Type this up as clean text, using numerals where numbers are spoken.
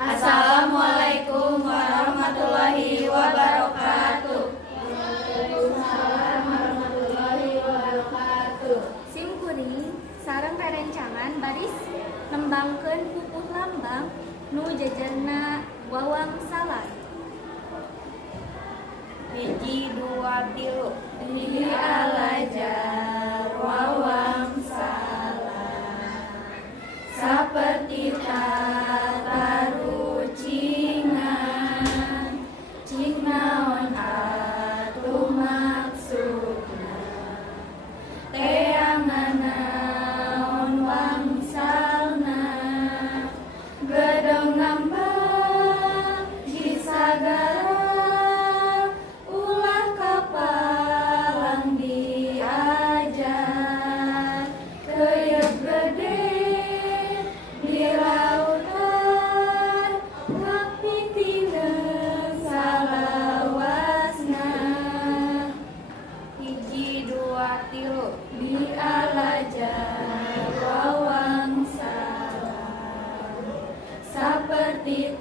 Assalamualaikum warahmatullahi wabarakatuh. Waalaikumsalam warahmatullahi wabarakatuh. Simkuring sareng rerencangan baris nembangkeun pupuh lambang nu jajarna wawang salat. Hiji dua tilu. Di alajar wawang salat saperti tatarucingan cing naon atuh maksudna teangan naon wangsalna gedong ngambang di sagara ulah kapalang diajar keuyeup gede di lautan ngapitieun salawasna. Hiji dua tilu. Di alajar wawang salat saperti